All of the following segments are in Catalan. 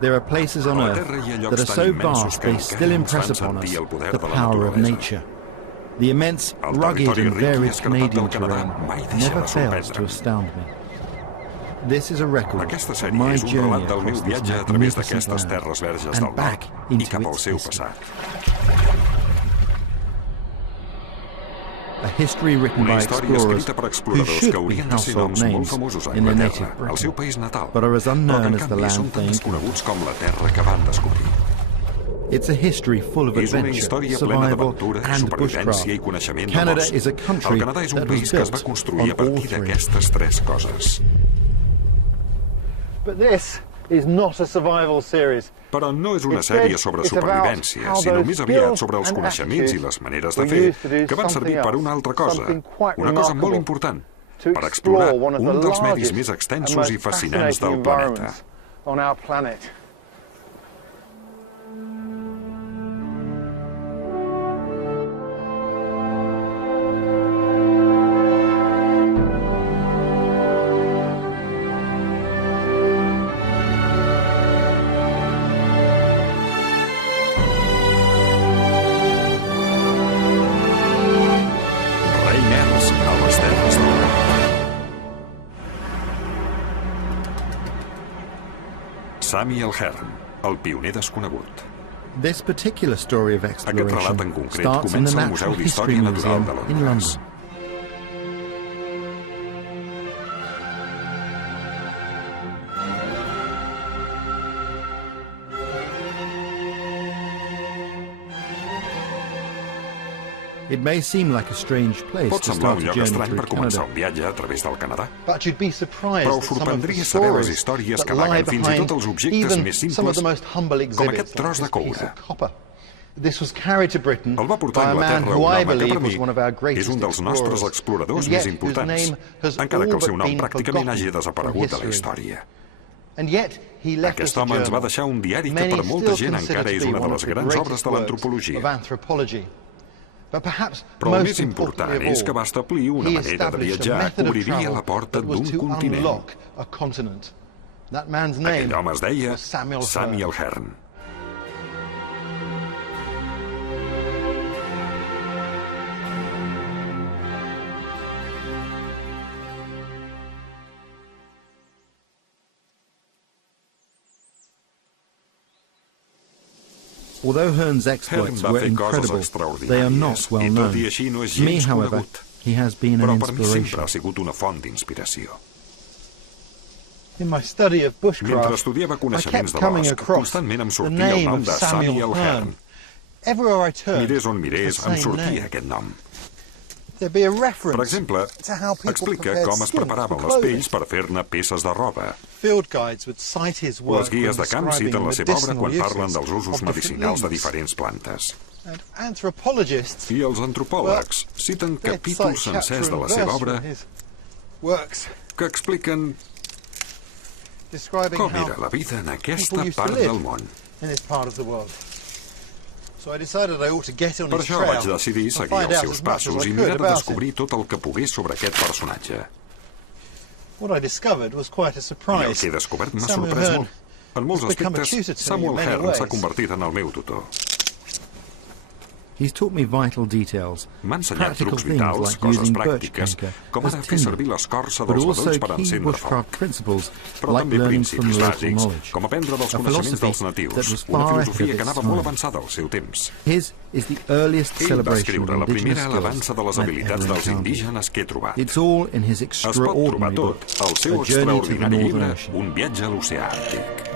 There are places on Earth that are so vast they still impress upon us the power of nature. The immense, rugged and varied Canadian terrain never fails to astound me. This is a record of my journey across this magnificent land and back into its history. A history written by explorers who should be household names in their native Britain, but are as unknown as the land they encountered. It's a history full of adventure, survival and bushcraft. Canada is a country that was built on all three. But this is not a survival series. Però no és una sèrie sobre supervivència, sinó més aviat sobre els coneixements i les maneres de fer que van servir per una altra cosa, una cosa molt important, per explorar un dels medis més extensos i fascinants del planeta. Samuel Hearne, el pioner desconegut. This particular story of Aquest relat en exploration concret starts in the comença al Museu Natural d'Història History Natural Museum de in Londres. London. It may seem like a strange place Pot to semblar start un a lloc journey estrany through per començar Canada, un viatge a través del Canadà. But you'd be surprised Però that us some of the sorprendria saber les stories històries that que lie amaguen fins i behind tot els objectes even més some of the simples, most humble com exhibits, aquest tros de like this piece coure. of copper. This was carried to Britain El va portar by a a man Anglaterra who un I home que believe per was mi one of our és greatest un dels nostres exploradors and yet més whose importants, name has encara que all el seu but nom been pràcticament hagi forgotten desaparegut de la from història. And yet he left us Aquest a home ens va journal. deixar un diari que Many per molta still gent consider encara to és be una de one les of the grans obres greatest de works l'antropologia. of anthropology. But perhaps Però el most més important importantly és of que va all, establir una he manera de established a viatjar que method of obriria travel la porta that was d'un to continent. unlock a continent. That man's name Aquell home es deia was Samuel Samuel Hearne. Although Hearne's exploits Hearne va were fer coses incredible, they are not extraordinàries well i tot known. i així no és To me, gens however, conegut. he has been an Però per mi sempre inspiration. ha sigut una font d'inspiració. In my study of Mentre bushcraft, estudiava I coneixements kept de coming bosc, across constantment em the sortia el name nom of de Samuel Samuel Hearne. Hearne. Everywhere I turned, Mirés on mirés, it's em the same sortia name. aquest nom. There'd be a Per reference exemple, to how people explica prepared com es skins preparaven for les clothing. pells per fer-ne peces de roba. Field guides would cite his work Les guies de camp when citen la seva obra describing quan parlen medicinal dels usos uses of medicinals de different diferents plantes. leaves. And anthropologists I els antropòlegs citen they'd capítols cite sencers chapter de la and seva verse obra from his works que expliquen describing com how era la vida en aquesta people used to part live del món. in this part of the world. So I decided I ought to get on Per his això trail vaig decidir and seguir find els out seus as much as passos I i could mirar de about him. descobrir tot el que pogués sobre aquest personatge. What I discovered was quite a I el surprise. que he descobert m'ha Samuel sorprès Hearne molt. En molts has become a aspectes, tutor to me Samuel in many Hearne s'ha ways. convertit en el meu tutor. He's taught me vital details, M'ha ensenyat practical trucs things vitals, like coses using birch pràctiques, canker com as ara fer tinder, servir l'escorça but dels also bedolls per key encendre foc. bushcraft principles Però like també learning from principis local bàsics, knowledge. com aprendre dels A coneixements dels philosophy natius, that was una far ahead filosofia of que its anava molt time. avançada al seu temps. His is the earliest Ell va celebration escriure of la indigenous primera alabança de les skills I've habilitats ever dels encountered. indígenes que he trobat. It's all in his Es pot trobar extraordinary book, tot al seu A Journey to the extraordinari Northern llibre, Ocean. Un viatge a l'oceà Àrtic.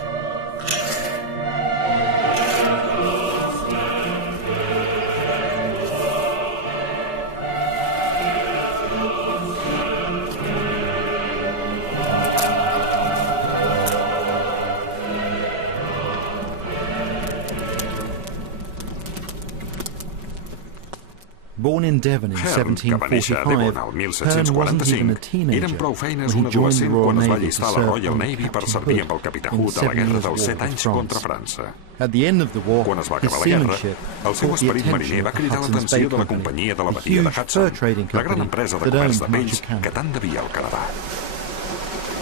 Born in Devon in Hearne, que va néixer a Devon 1745, al Hearne wasn't even a 1745, teenager eren prou feines when un he joined the adolescent Royal quan es va Navy to allistar a la serve Royal under Navy per Captain servir amb Hood el capità in Hood a la 7 guerra Years' dels War 7 with anys France. contra França. At the end of the war, Quan es va his acabar la seaman guerra, ship el seu caught the esperit mariner attention va of the cridar Hudson's l'atenció Bay de la Company, companyia de la a badia de huge fur Hudson, trading la gran company empresa de that comerç owned de much pells of Canada. que tant devia al Canadà.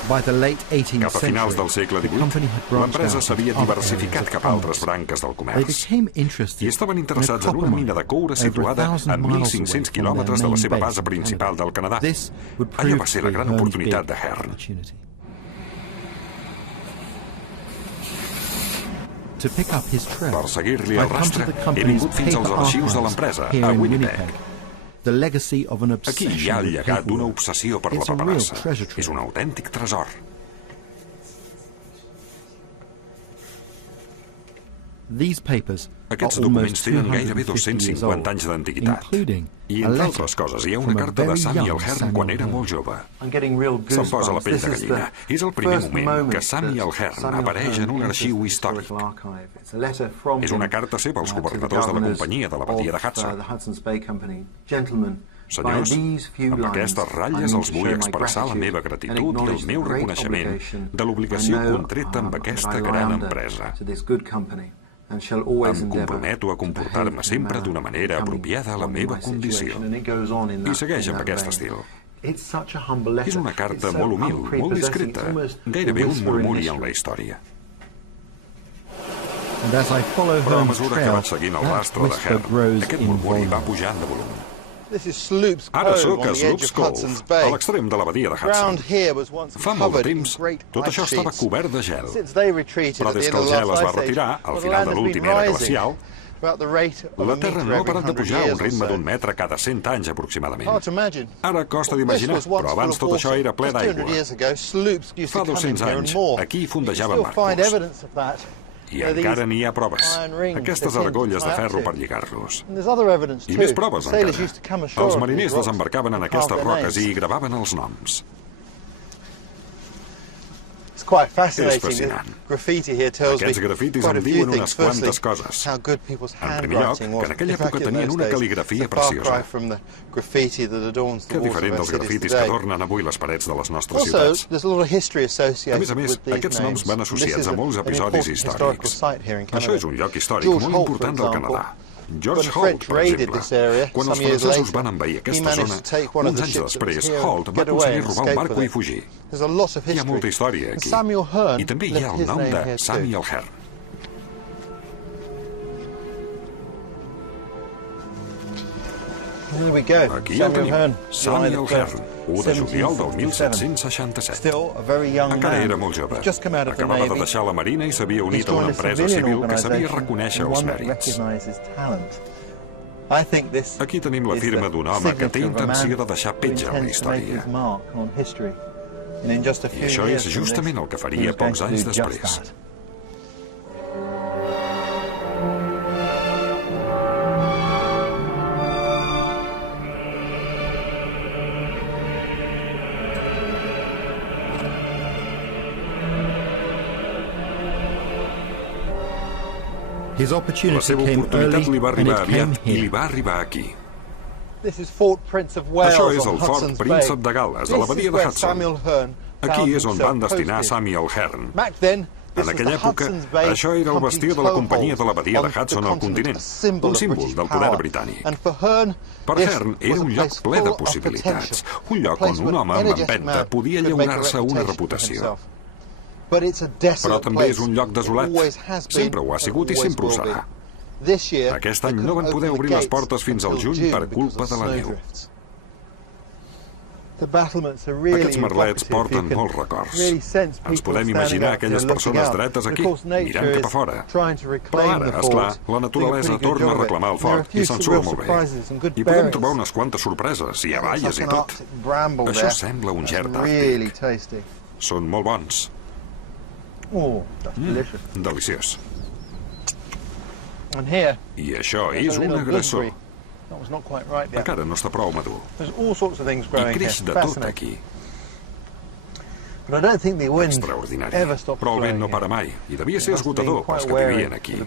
Cap a finals del segle XVIII, l'empresa s'havia diversificat cap a altres branques del comerç i estaven interessats en una mina de coure situada a 1.500 quilòmetres de la seva base principal del Canadà. Allò va ser la gran oportunitat de Hearne. Per seguir-li el rastre, he vingut fins als arxius de l'empresa, a Winnipeg. Aquí hi ha el llegat d'una obsessió per la paperassa. És un autèntic tresor. Aquests documents tenen gairebé 250 anys d'antiguitat. I, entre altres coses, hi ha una carta de Samuel Hearne quan era molt jove. Se'm posa la pell de gallina. És el primer moment que Samuel Hearne apareix en un arxiu històric. És una carta seva als governadors de la companyia de la badia de Hudson. Senyors, amb aquestes ratlles els vull expressar la meva gratitud i el meu reconeixement de l'obligació contreta amb aquesta gran empresa. Em comprometo a comportar-me sempre d'una manera apropiada a la meva condició. I segueix amb aquest estil. És una carta molt humil, molt discreta, gairebé un murmuri en la història. Però a mesura que vaig seguint el rastre de Hearne, aquest murmuri va pujant de volum. Ara sóc a Sloop's Cove, a l'extrem de la badia de Hudson. Fa molt de temps, tot això estava cobert de gel. Però des que el gel es va retirar, al final de l'última era glacial, la Terra no ha parat de pujar a un ritme d'1 metre cada 100 anys aproximadament. Ara costa d'imaginar, però abans tot això era ple d'aigua. Fa 200 anys, aquí fondejaven barcos. I encara n'hi ha proves. Aquestes argolles de ferro per lligar-los. I més proves encara. Els mariners desembarcaven en aquestes roques i hi gravaven els noms. És fascinant. Aquests grafitis em diuen unes quantes coses. En primer lloc, que en aquella època tenien una cal·ligrafia preciosa. Que diferent dels grafitis que adornen avui les parets de les nostres ciutats. A més, aquests noms van associats a molts episodis històrics. Això és un lloc històric molt important del Canadà. George Holt, per exemple. Quan els francesos van envair aquesta zona, uns anys després, Holt va aconseguir robar un barco i fugir. Hi ha molta història aquí. I també hi ha el nom de Samuel Hearne. Aquí el tenim, Samuel Hearne, 1 de juliol del 1767. Encara era molt jove. Acabava de deixar la marina i s'havia unit a una empresa civil que sabia reconèixer els mèrits. Aquí tenim la firma d'un home que té intenció de deixar petja en la història. I això és justament el que faria pocs anys després. La seva oportunitat li va arribar aviat i li va arribar aquí. Això és el Fort Príncep de Gal·les, a la badia de Hudson. Aquí és on van destinar Samuel Hearne. En aquella època, això era el bastió de la companyia de la badia de Hudson al continent, un símbol del poder britànic. Per Hearne era un lloc ple de possibilitats, un lloc on un home amb empenta podia llaurar-se una reputació. Però també és un lloc desolat. Sempre ho ha sigut i sempre ho serà. Aquest any no van poder obrir les portes fins al juny per culpa de la neu. Aquests merlets porten molts records. Ens podem imaginar aquelles persones dretes aquí, mirant cap a fora. Però ara, esclar, la naturalesa torna a reclamar el fort i se'n surt molt bé. I podem trobar unes quantes sorpreses, i avalles i tot. Això sembla un gerd àrtic. Són molt bons. Deliciós. I això és un agressor. Encara no està prou madur. I creix de tot aquí. Extraordinari. Però el vent no para mai, i devia ser esgotador pels que vivien aquí.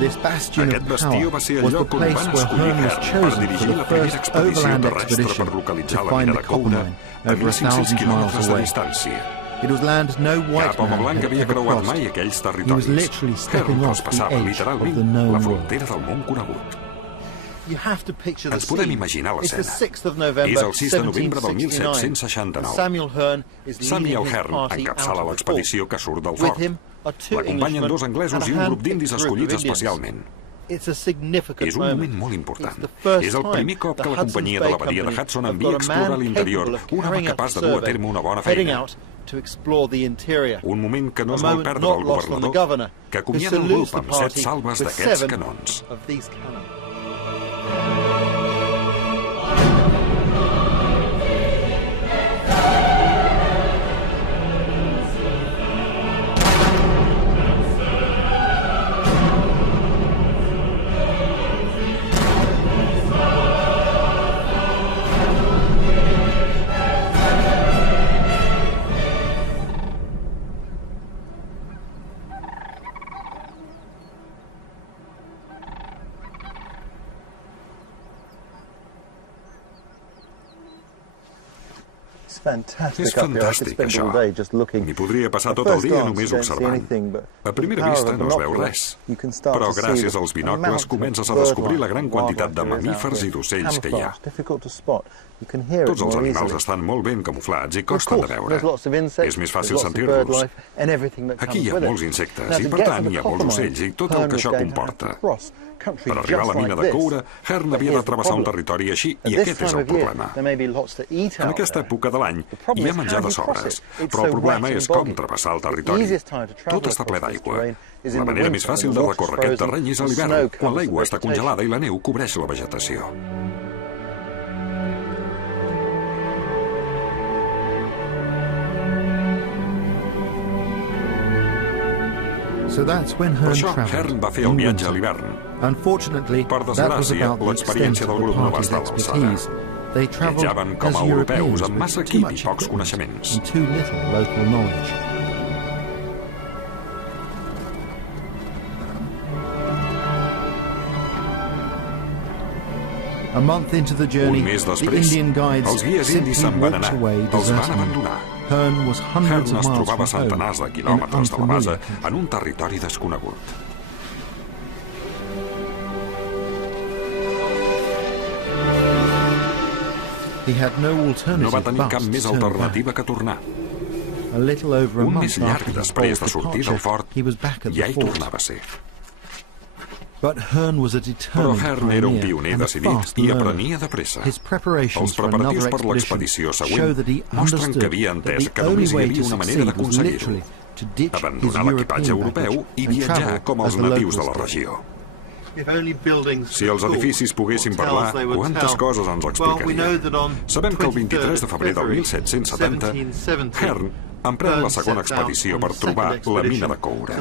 Aquest bastió va ser el lloc on van escollir Hearne per dirigir la primera expedició terrestre per localitzar la mina de coure a 1.500 quilòmetres de distància. Cap home blanc havia creuat mai aquells territoris. Hearne traspassava literalment la frontera del món conegut. Ens podem imaginar l'escena. És el 6 de novembre del 1769. Samuel Hearne encapçala l'expedició que surt del fort. L'acompanyen 2 anglesos i un grup d'indis escollits especialment. És un moment molt important. És el primer cop que la companyia de la badia de Hudson envia a explorar l'interior un home capaç de dur a terme una bona feina. Un moment que no es vol perdre el governador, que acomiada el grup amb 7 salves d'aquests canons. És fantàstic, això. M'hi podria passar tot el dia només observant. A primera vista no es veu res, però gràcies als binocles comences a descobrir la gran quantitat de mamífers i d'ocells que hi ha. Tots els animals estan molt ben camuflats i costen de veure. És més fàcil sentir-los. Aquí hi ha molts insectes i, per tant, hi ha molts ocells i tot el que això comporta. Per arribar a la mina de coure, Hearne havia de travessar un territori així, i aquest és el problema. En aquesta època de l'any hi ha menjar de sobres, però el problema és com travessar el territori. Tot està ple d'aigua. La manera més fàcil de recórrer aquest terreny és a l'hivern, quan l'aigua està congelada i la neu cobreix la vegetació. Per això, Hearne va fer el viatge a l'hivern. Per desgràcia, l'experiència del grup no va estar a l'alçada. Viatjaven com a europeus, amb massa equip i pocs coneixements. Un mes després, els guies indis se'n van anar, els van abandonar. Hearne es trobava a centenars de quilòmetres de la base en un territori desconegut. No va tenir cap més alternativa que tornar. Un mes llarg després de sortir del fort, ja hi tornava a ser. Però Hearne era un pioner decidit i aprenia de pressa. Els preparatius per l'expedició següent mostren que havia entès que només hi havia una manera d'aconseguir-ho: abandonar l'equipatge europeu i viatjar com els natius de la regió. Si els edificis poguessin parlar, quantes coses ens explicarien. Sabem que el 23 de febrer del 1770, Hearne emprèn la segona expedició per trobar la mina de coure.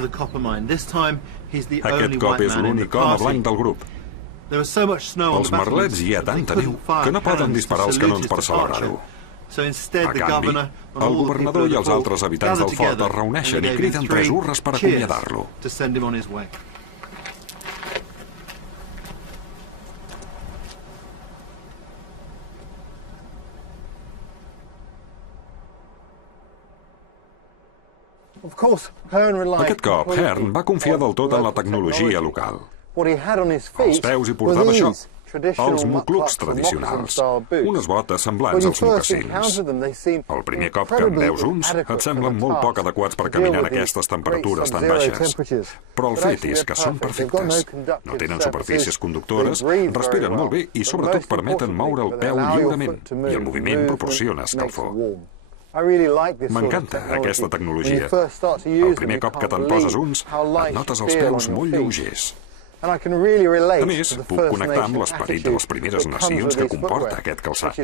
Aquest cop és l'únic home blanc del grup. Als merlets hi ha tanta neu que no poden disparar els canons per celebrar-ho. A canvi, el governador i els altres habitants del fort es reuneixen i criden 3 urres per acomiadar-lo. Aquest cop, Hearne va confiar del tot en la tecnologia local. Als peus hi portava això, els muclucs tradicionals, unes botes semblants als mocassins. El primer cop que en veus uns, et semblen molt poc adequats per caminar en aquestes temperatures tan baixes. Però el fet és que són perfectes. No tenen superfícies conductores, respiren molt bé i sobretot permeten moure el peu lliurement, i el moviment proporciona escalfor. M'encanta aquesta tecnologia. El primer cop que te'n poses uns, et notes els peus molt lleugers. A més, puc connectar amb l'esperit de les primeres nacions que comporta aquest calçat.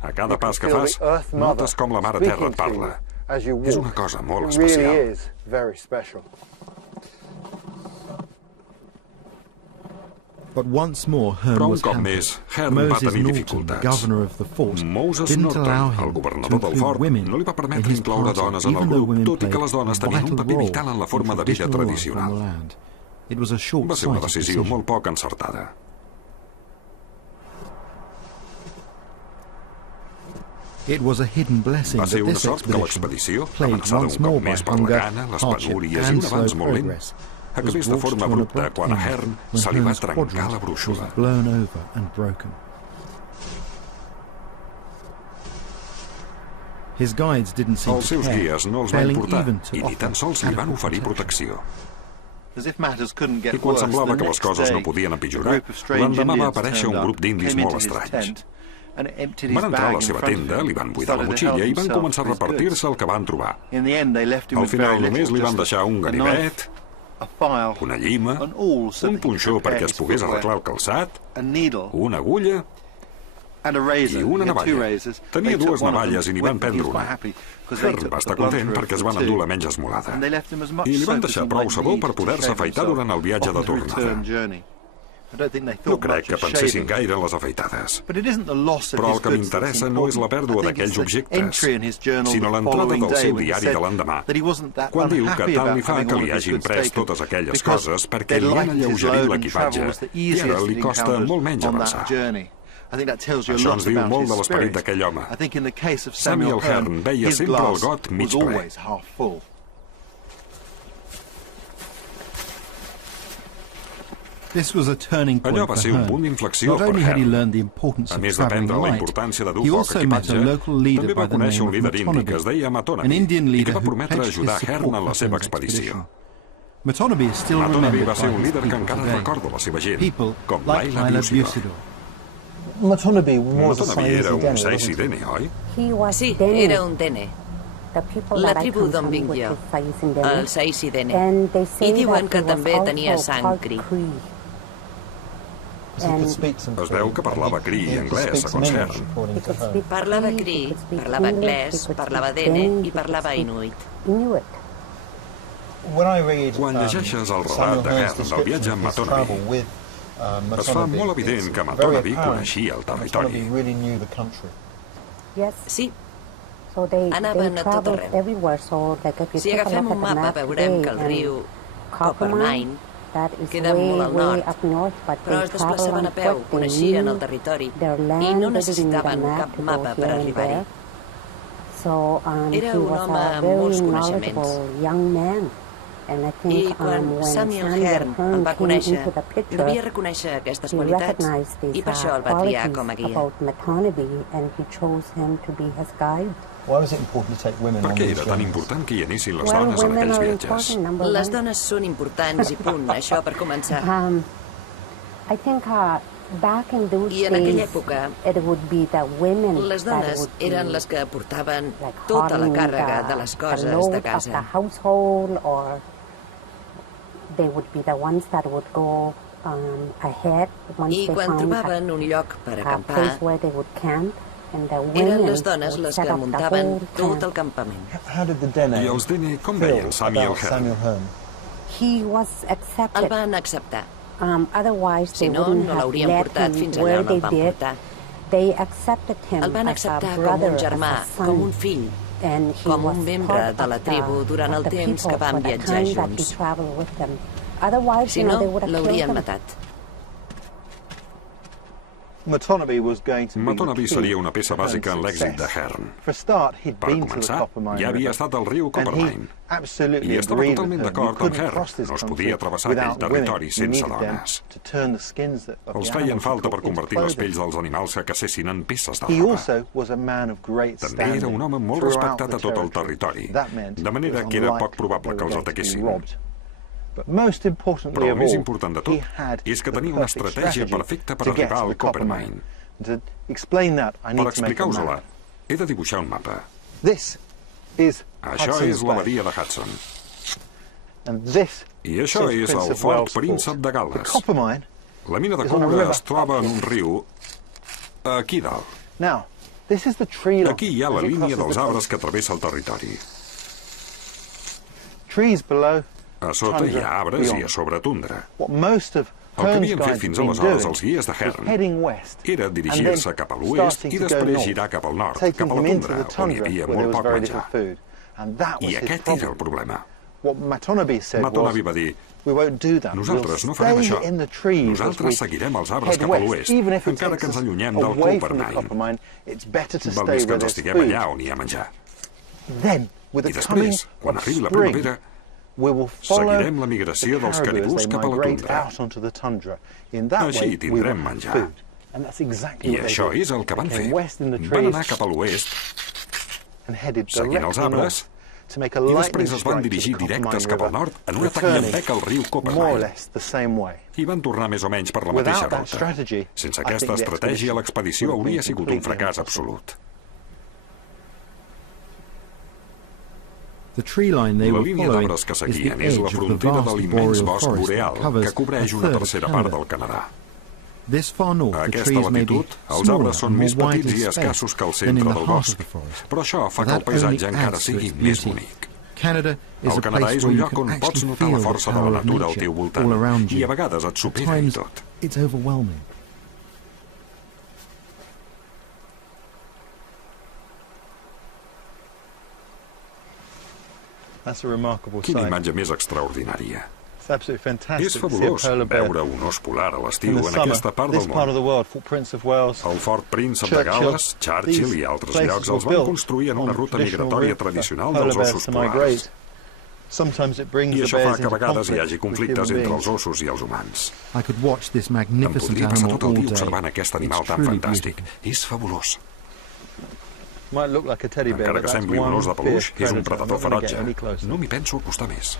A cada pas que fas, notes com la Mare Terra et parla. És una cosa molt especial. Però un cop més, Hearne va tenir dificultats. Moses Norton, el governador del fort, no li va permetre incloure dones en el grup, tot i que les dones tenien un paper vital en la forma de vida tradicional. Va ser una decisió molt poc encertada. Va ser una sort que l'expedició, amenaçada un cop més per la gana, les penúries i un avanç molt lent, acabés de forma abrupta quan a Hearne se li va trencar la brúixola. Els seus guies no els van importar i ni tan sols li van oferir protecció. I quan semblava que les coses no podien empitjorar, l'endemà va aparèixer un grup d'indis molt estranys. Van entrar a la seva tenda, li van buidar la motxilla i van començar a repartir-se el que van trobar. Al final només li van deixar un ganivet, una llima, un punxó perquè es pogués arreglar el calçat, una agulla i una navalla. Tenia dues navalles i n'hi van prendre una. Hearne va estar content perquè es van endur la menys esmolada. I li van deixar prou sabó per poder-se afaitar durant el viatge de tornada. No crec que pensessin gaire en les afaitades. Però el que m'interessa no és la pèrdua d'aquells objectes, sinó l'entrada del seu diari de l'endemà, quan diu que tant li fa que li hagin pres totes aquelles coses perquè li han alleugerit l'equipatge i ara li costa molt menys avançar. Això ens diu molt de l'esperit d'aquell home. Samuel Hearne veia sempre el got mig ple. Allò va ser un punt d'inflexió per Hearne. A més d'aprendre la importància de dur poc equipatge, també va conèixer un líder indi que es deia Matonabi i que va prometre ajudar Hearne en la seva expedició. Matonabi va ser un líder que encara recorda la seva gent, com Laila Biusidor. Matonabi era un Saïs-Dene, oi? Sí, era un Dene. La tribu d'on vinc jo, el Saïs-Dene. I diuen que també tenia sang cri. Es veu que parlava cri i anglès, segons Hearne. Parlava cri, parlava anglès, parlava Dene i parlava inuit. Quan llegeixes el relat de Hearne del viatge amb Matonabi, es fa molt evident que Matonabi coneixia el territori. Sí, anaven a tot arreu. Si agafem un mapa veurem que el riu Coppermine queda molt al nord, però es desplaçaven a peu, coneixien el territori i no necessitaven cap mapa per arribar-hi. Era un home amb molts coneixements. I quan Samuel Hearne em va conèixer, devia reconèixer aquestes qualitats i per això el va triar com a guia. Per què era tan important que hi anessin les dones en aquells viatges? Les dones són importants i punt, això per començar. I en aquella època, les dones eren les que portaven tota la càrrega de les coses de casa. I quan trobaven un lloc per acampar, eren les dones les que muntaven tot el campament. I els Dene com veien Samuel Hearne? El van acceptar. Si no, no l'haurien portat fins allà on el van portar. El van acceptar com un germà, com un fill, com un membre de la tribu durant el temps que van viatjar junts. Si no, l'haurien matat. Matonabi seria una peça bàsica en l'èxit de Hearne. Per començar, ja havia estat al riu Coppermine i estava totalment d'acord amb Hearne. No es podia travessar aquell territori sense dones. Els feien falta per convertir les pells dels animals que cacessin en peces de roba. També era un home molt respectat a tot el territori, de manera que era poc probable que els ataquessin. Però el més important de tot és que tenia una estratègia perfecta per arribar al Coppermine. Per explicar-vos-la, he de dibuixar un mapa. Això és la badia de Hudson. I això és el Fort Príncep de Gal·les. La mina de coure es troba en un riu aquí dalt. Aquí hi ha la línia dels arbres que travessa el territori. A sota hi ha arbres i a sobre tundra. El que havien fet fins aleshores els guies de Hearne era dirigir-se cap a l'oest i després girar cap al nord, cap a la tundra, on hi havia molt poc menjar. I aquest era el problema. Matonabi va dir: nosaltres no farem això. Nosaltres seguirem els arbres cap a l'oest, encara que ens allunyem del Coppermine. Val més que ens estiguem allà on hi ha menjar. I després, quan arribi la primavera, Seguirem la migració dels caribús cap a la tundra. Així tindrem menjar. I això és el que van fer. Van anar cap a l'oest, seguint els arbres, i després es van dirigir directes cap al nord en un atac llampec al riu Coppermine. I van tornar més o menys per la mateixa ruta. Sense aquesta estratègia, l'expedició hauria sigut un fracàs absolut. La línia d'arbres que seguien és la frontera de l'immens bosc boreal que cobreix una tercera part del Canadà. A aquesta latitud, els arbres són més petits i escassos que el centre del bosc, però això fa que el paisatge encara sigui més bonic. El Canadà és un lloc on pots notar la força de la natura al teu voltant i a vegades et supera i tot. Quina imatge més extraordinària. És fabulós veure un os polar a l'estiu en aquesta part del món. El Fort Príncep de Gal·les, Churchill i altres llocs els van construir en una ruta migratòria tradicional dels ossos polars. I això fa que a vegades hi hagi conflictes entre els ossos i els humans. Em podria passar tot el dia observant aquest animal tan fantàstic. És fabulós. Encara que sembli un os de peluix, és un predador ferotge. No m'hi penso acostar més.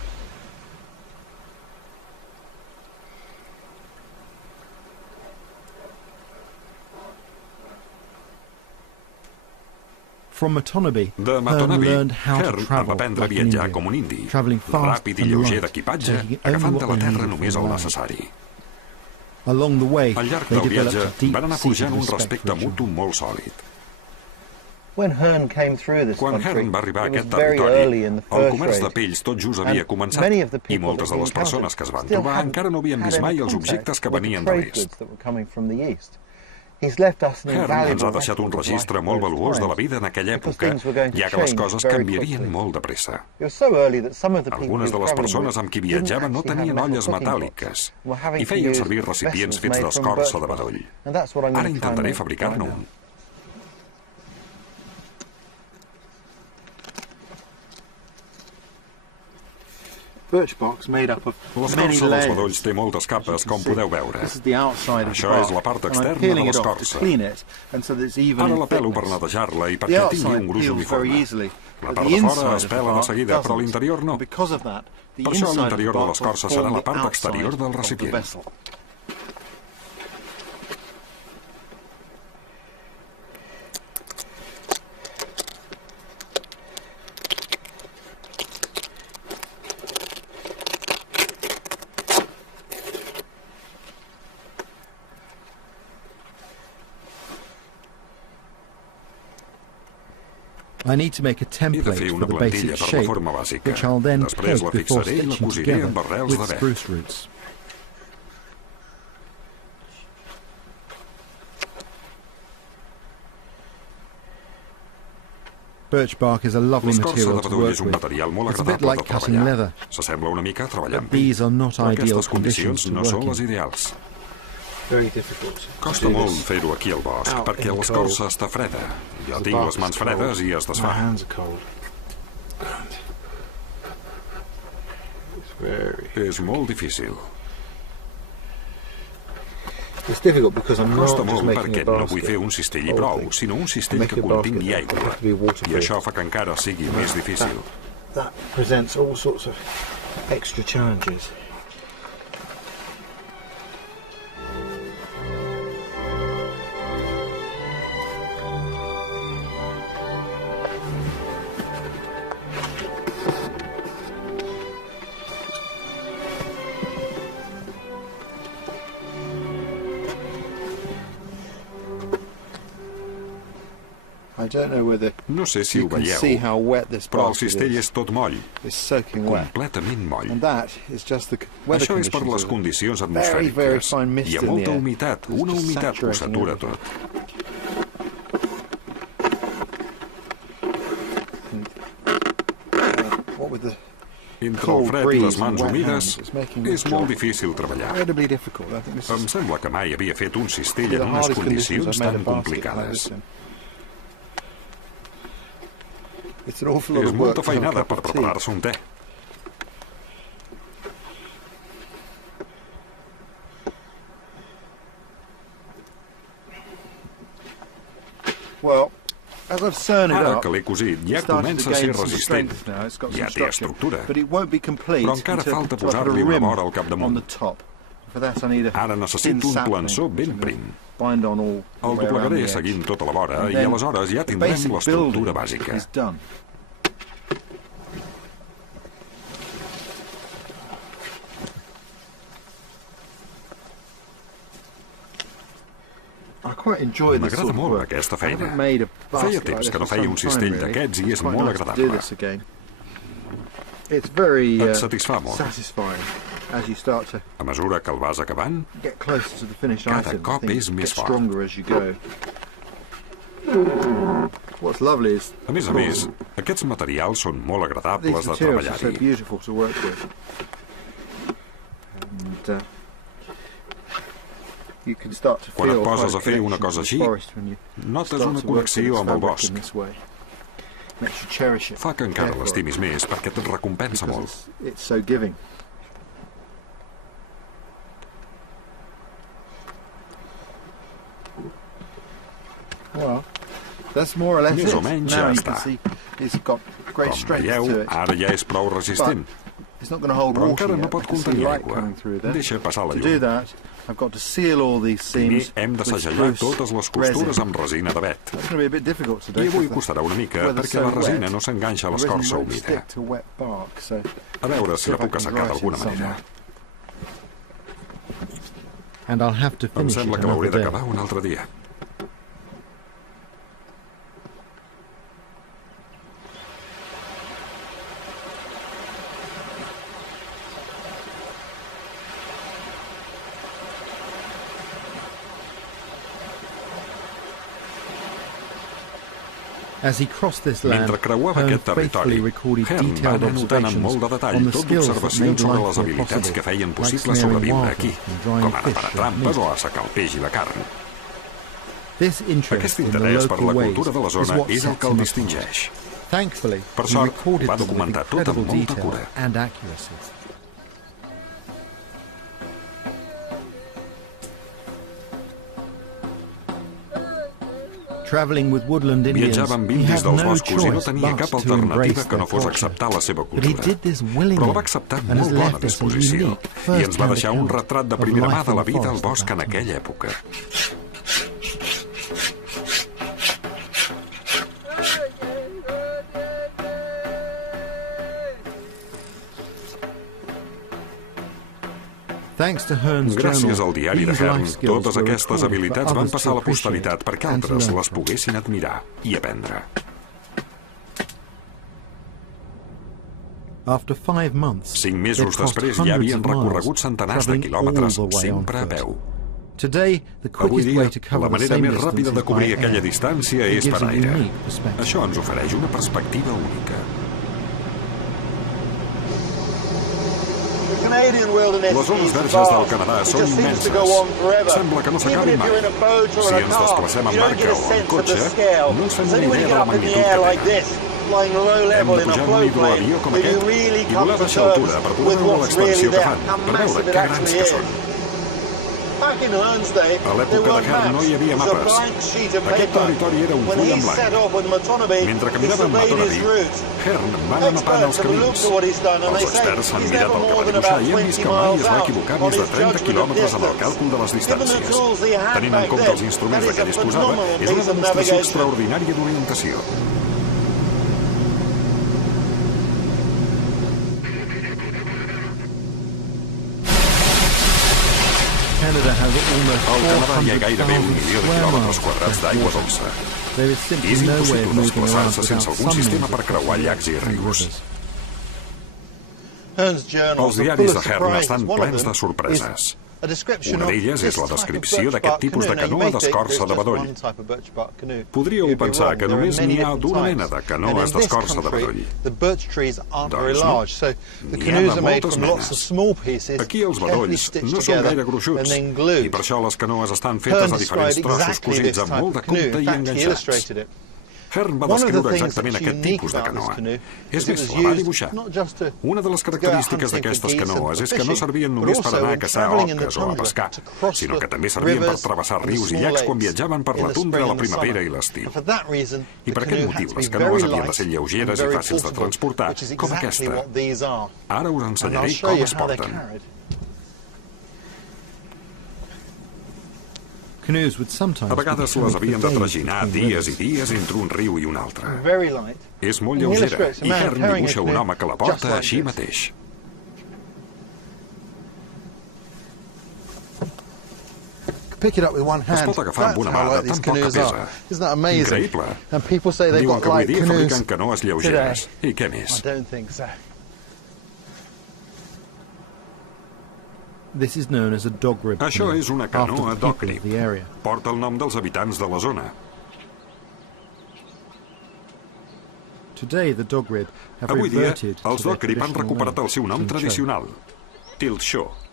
De Matonabi, Hearne va aprendre a viatjar com un indi, ràpid i lleuger d'equipatge, agafant de la terra només el necessari. Al llarg del viatge van anar forjant un respecte mutu molt sòlid. Quan Hearne va arribar a aquest territori, el comerç de pells tot just havia començat i moltes de les persones que es van trobar encara no havien vist mai els objectes que venien de l'est. Hearne ens ha deixat un registre molt valuós de la vida en aquella època, ja que les coses canviarien molt de pressa. Algunes de les persones amb qui viatjava no tenien olles metàl·liques i feien servir recipients fets d'escorça de bedoll. Ara intentaré fabricar-ne un. L'escorça dels bedolls té moltes capes, com podeu veure. Això és la part externa de l'escorça. Ara la pelo per netejar-la i perquè tingui un gruix uniforme. La part de fora es pela de seguida, però l'interior no. Per això l'interior de l'escorça serà la part exterior del recipient. He de fer una plantilla per la forma bàsica. Després la fixaré i la cosiré amb arrels de verd. L'escorça de bedoll és un material molt agradable de treballar. S'assembla una mica a treballar amb pi, però aquestes condicions no són les ideals. Costa molt fer-ho aquí al bosc, perquè l'escorça està freda. Jo tinc les mans fredes i es desfà. És molt difícil. Costa molt perquè no vull fer un cistell i prou, sinó un cistell que contingui aigua. I això fa que encara sigui més difícil. No sé si ho veieu, però el cistell és tot moll, completament moll. Això és per les condicions atmosfèriques. Hi ha molta humitat, una humitat que ho satura tot. Entre el fred i les mans humides és molt difícil treballar. Em sembla que mai havia fet un cistell en unes condicions tan complicades. És molta feinada per preparar-se un te. Ara que l'he cosit, ja comença a ser resistent. Ja té estructura. Però encara falta posar-li una vora al capdamunt. Ara necessito un plançó ben prim. El doblegaré seguint tota la vora i aleshores ja tindrem l'estructura bàsica. M'agrada molt aquesta feina. Feia temps que no feia un cistell d'aquests i és molt agradable. Et satisfà molt. A mesura que el vas acabant, cada cop és més fort. A més, aquests materials són molt agradables de treballar-hi. Quan et poses a fer una cosa així, notes una connexió amb el bosc. Fa que encara l'estimis més perquè et recompensa molt. Més o menys ja està. Com veieu, ara ja és prou resistent. Però encara no pot contenir aigua. Deixa passar la llum. Primer hem de segellar totes les costures amb resina d'avet. I avui costarà una mica perquè la resina no s'enganxa a l'escorça humida. A veure si la puc assecar d'alguna manera. Em sembla que l'hauré d'acabar un altre dia. Mentre creuava aquest territori, Hearne va anar notant amb molt de detall tot d'observacions sobre les habilitats que feien possible sobreviure aquí, com ara per a trampes o assecar el peix i la carn. Aquest interès per la cultura de la zona és el que el distingeix. Per sort, va documentar tot amb molta cura. Viatjava amb indis dels boscos i no tenia cap alternativa que no fos acceptar la seva cultura. Però la va acceptar amb molt bona disposició i ens va deixar un retrat de primera mà de la vida al bosc en aquella època. Gràcies al diari de Hearne, totes aquestes habilitats van passar a la posteritat perquè altres les poguessin admirar i aprendre. 5 mesos després ja havien recorregut centenars de quilòmetres, sempre a peu. Avui dia, la manera més ràpida de cobrir aquella distància és per aire. Això ens ofereix una perspectiva única. Les zones verges del Canadà són immenses. Sembla que no s'acabin mai. Si ens desplacem en barca o en cotxe, no ens fem una idea de la magnitud que tenen. Hem de pujar un hidroavió com aquest i volar a baixa altura per poder veure l'expansió que fan, per veure que grans que són. A l'època de Hearne no hi havia mapes. Aquest territori era un full en blanc. Mentre caminàvem a Tonabee, Hearne va anar mapant els camins. Els experts s'han mirat el que va dibuixar i hem vist que mai es va equivocar més de 30 quilòmetres en el càlcul de les distàncies. Tenint en compte els instruments de què disposava, és una demostració extraordinària d'orientació. Al Canadà hi ha gairebé 1 milió de quilòmetres quadrats d'aigua dolça. És impossible desplaçar-se sense algun sistema per creuar llacs i rius. Els diaris de Hearne estan plens de sorpreses. Una d'elles és la descripció d'aquest tipus de canoa d'escorça de bedoll. Podríeu pensar que només n'hi ha d'una mena de canoes d'escorça de bedoll. Doncs no, n'hi ha de moltes menes. Aquí els bedolls no són gaire gruixuts i per això les canoes estan fetes de diferents trossos cosits amb molt de compte i enganxats. Hearne va descriure exactament aquest tipus de canoa. És més, la va dibuixar. Una de les característiques d'aquestes canoes és que no servien només per anar a caçar oques o a pescar, sinó que també servien per travessar rius i llacs quan viatjaven per la tundra a la primavera i l'estiu. I per aquest motiu, les canoes havien de ser lleugeres i fàcils de transportar, com aquesta. Ara us ensenyaré com es porten. A vegades les havien de traginar dies i dies entre un riu i un altre. És molt lleugera i Hearne dibuixa un home que la porta així mateix. Es pot agafar amb una mà de tan poc que pesa. Increïble. Diuen que avui dia fabriquen canoes lleugeres. I què més? Això és una canoa d'Ocnip. Porta el nom dels habitants de la zona. Avui dia, els d'Ocnip han recuperat el seu nom tradicional, Tilshaw.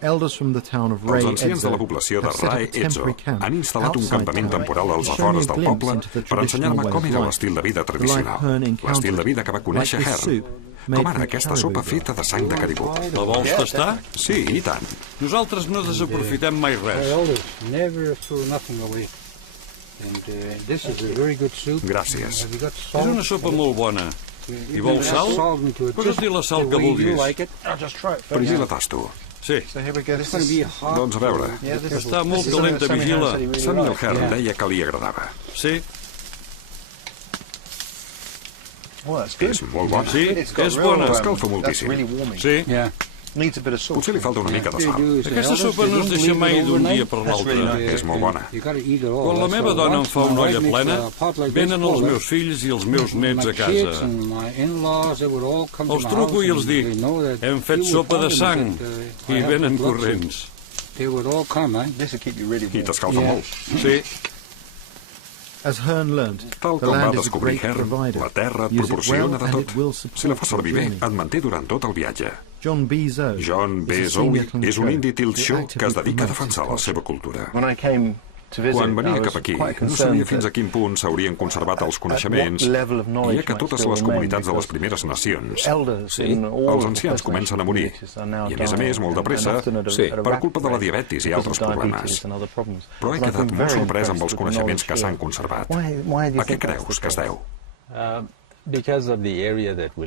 Els ancians de la població de Rae Edzo han instal·lat un campament temporal als afores del poble per ensenyar-me com era l'estil de vida tradicional, l'estil de vida que va conèixer Hearne, com ara aquesta sopa feta de sang de caribú. La vols tastar? Sí, i tant. Nosaltres no desaprofitem mai res. Gràcies. És una sopa molt bona. I vols sal? Podes dir la sal que vulguis. Primer la tasto. Sí. Doncs a veure. Està molt calenta, vigila. Samuel Hearne deia que li agradava. Sí. És molt bona. Sí, és bona. Escalfa moltíssim. Sí. Potser li falta una mica de sal. Aquesta sopa no es deixa mai d'un dia per l'altre. És molt bona. Quan la meva dona em fa una olla plena, venen els meus fills i els meus nets a casa. Els truco i els dic, hem fet sopa de sang, i venen corrents. I t'escalfa molt. Sí. Tal com va descobrir Hearne, la terra et proporciona de tot. Si la fas servir bé, et manté durant tot el viatge. John B. Zowie és un indi Tilshaw que es dedica a defensar la seva cultura. Quan venia cap aquí, no sabia fins a quin punt s'haurien conservat els coneixements, ja que totes les comunitats de les primeres nacions, els ancians comencen a morir, i a més, molt de pressa, per culpa de la diabetis i altres problemes. Però he quedat molt sorprès amb els coneixements que s'han conservat. A què creus que es deu?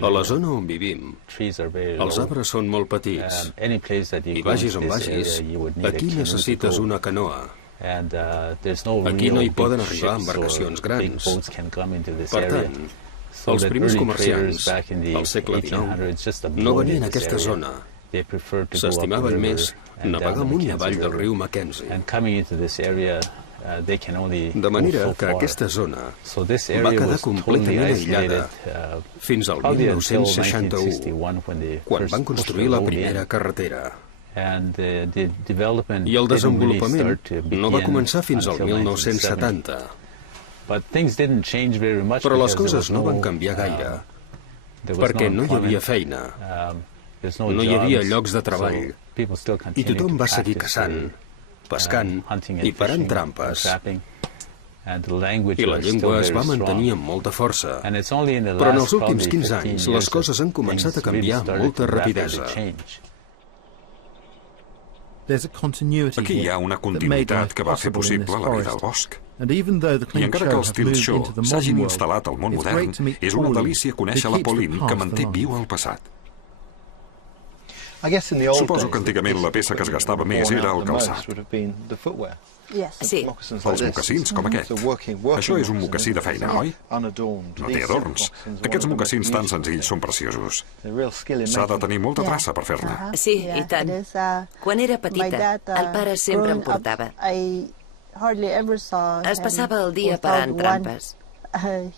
A la zona on vivim, els arbres són molt petits, i vagis on vagis, aquí necessites una canoa. Aquí no hi poden arribar embarcacions grans. Per tant, els primers comerciants, al segle XIX, no venien a aquesta zona. S'estimaven més navegar amunt i avall del riu Mackenzie. De manera que aquesta zona va quedar completament aïllada fins al 1961, quan van construir la primera carretera. I el desenvolupament no va començar fins al 1970. Però les coses no van canviar gaire, perquè no hi havia feina, no hi havia llocs de treball, i tothom va seguir caçant, pescant i parant trampes. I la llengua es va mantenir amb molta força. Però en els últims 15 anys les coses han començat a canviar amb molta rapidesa. Aquí hi ha una continuïtat que va fer possible la vida al bosc. I encara que els Tilshaw s'hagin instal·lat al món modern, és una delícia conèixer la Pauline que manté viu el passat. Suposo que antigament la peça que es gastava més era el calçat. Sí. Els mocassins, com aquest. Això és un mocassí de feina, oi? No té adorns. Aquests mocassins tan senzills són preciosos. S'ha de tenir molta traça per fer-ne. Sí, i tant. Quan era petita, el pare sempre em portava. Es passava el dia parant trampes. I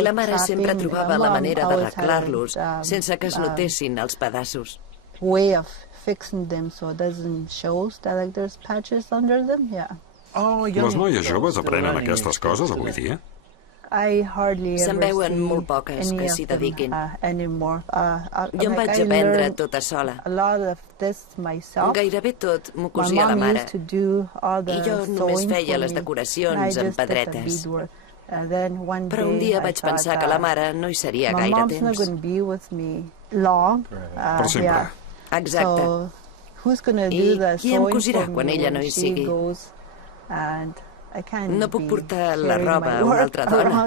la mare sempre trobava la manera d'arreglar-los sense que es notessin els pedaços. Les noies joves aprenen aquestes coses avui dia? Se'n veuen molt poques que s'hi dediquin. Jo em vaig aprendre tota sola. Gairebé tot m'ho cosia la mare. I jo només feia les decoracions amb pedretes. Però un dia vaig pensar que la mare no hi seria gaire temps. Per sempre. Exacte. I qui em cosirà quan ella no hi sigui? No puc portar la roba a una altra dona.